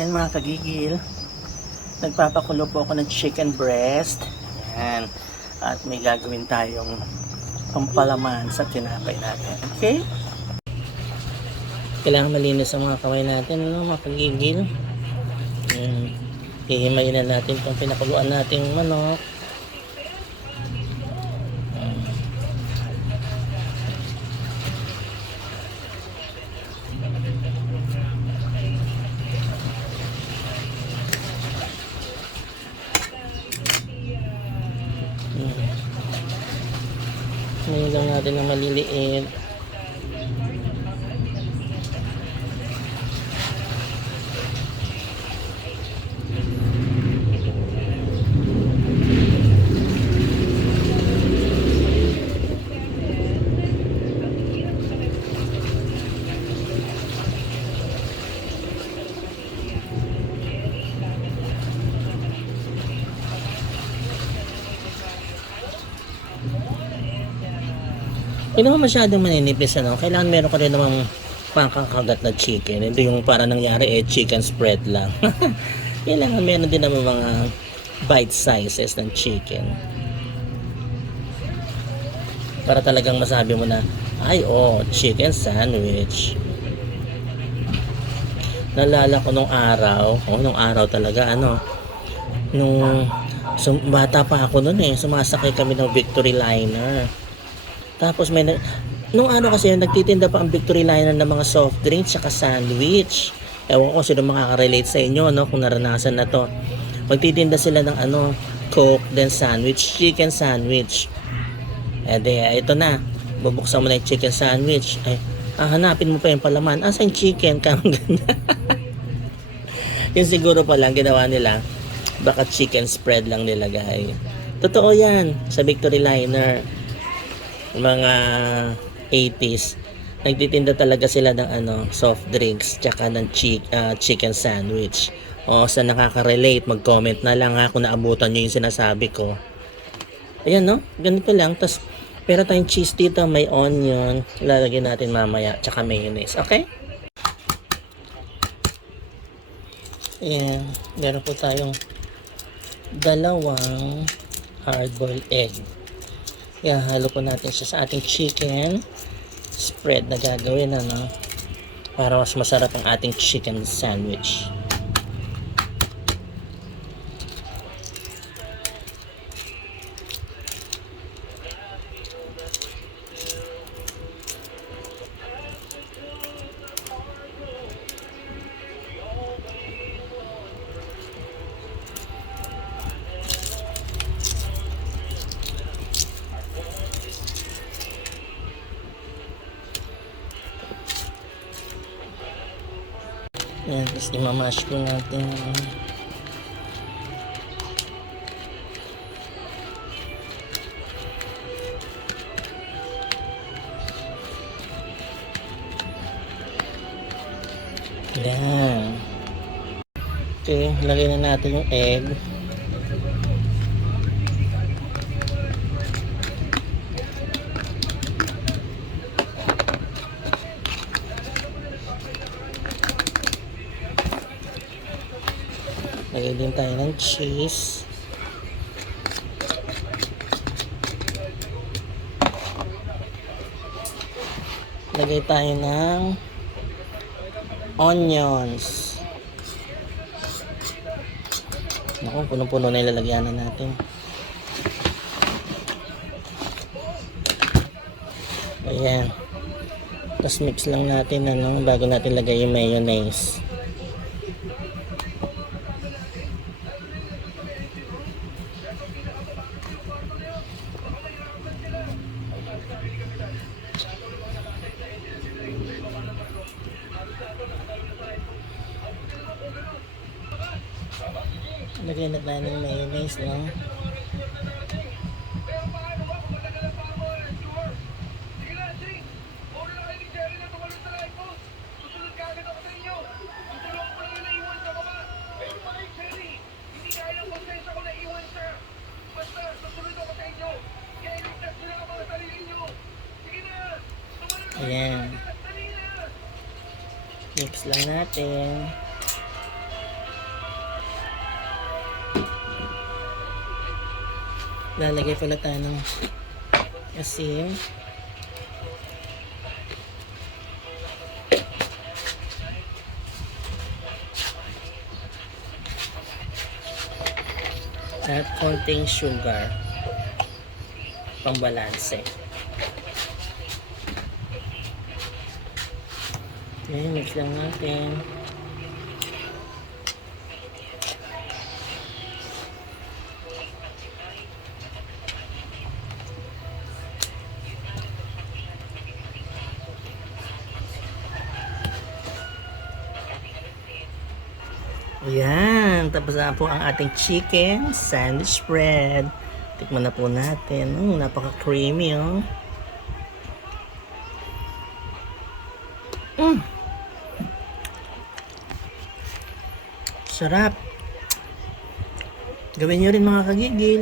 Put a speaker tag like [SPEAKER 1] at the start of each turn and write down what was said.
[SPEAKER 1] Yan mga kagigil. Nagpapakulo po ako ng chicken breast. Yan. At may gagawin tayong pampalaman sa tinapay natin. Okay? Kailangan malinis ang mga kamay natin, ano, mga kagigil. Yan. Hihimayin na natin itong pinakuluan nating manok. Ngayon lang natin ng maliliit. Hindi naman masyadong maninipis ano. Kailangan meron ka rin namang pangkakagat na chicken. Hindi yung para nangyari eh chicken spread lang. Kailangan meron din naman mga bite sizes ng chicken. Para talagang masabi mo na, ay oh, chicken sandwich. Nalala ko nung araw, oh nung araw talaga ano, nung sum, bata pa ako noon eh, sumasakay kami ng Victory Liner. Tapos may, na- nung ano kasi nagtitinda pa ang Victory Liner ng mga soft drinks tsaka sandwich. Ewan ko sino makaka-relate sa inyo no kung naranasan na to. Magtitinda sila ng ano, Coke, then sandwich, chicken sandwich. Eh di, ito na. Bubuksan mo na yung chicken sandwich. Ay, ah, hanapin mo pa yung palaman. Asa yung chicken? Kamang ganyan. yung siguro pa lang ginawa nila. Baka chicken spread lang nilagay. Totoo yan sa Victory Liner mga 80s nagtitinda talaga sila ng ano soft drinks tsaka ng chick, ah, chicken sandwich. O sa nakaka-relate mag-comment na lang ha kung naabutan nyo yung sinasabi ko. Ayan no? Ganito lang. Tas pero tayong cheese dito may onion. Lalagyan natin mamaya tsaka mayonnaise okay? Ayan. Meron po tayong dalawang hard-boiled egg Ihahalo po natin siya sa ating chicken spread na gagawin ano para mas masarap ang ating chicken sandwich. Yan, tapos imamash po natin. Yan. Okay, lagay na natin yung egg. Lagay din tayo ng cheese. Lagay tayo ng onions. Naku, punong-puno na ilalagyan na natin. Ayan. Tapos mix lang natin ano, bago natin lagay yung mayonnaise. Lagyan na tayo ng mayonnaise, no? Ayan. Mix lang natin. Lalagay pala tayo ng asin. At konting sugar. Pangbalanse. Okay, mix lang natin. Ayan, tapos na po ang ating chicken sandwich bread. Tikman na po natin. Mm, napaka-creamy, oh. Mm. Sarap. Gawin nyo rin mga kagigil.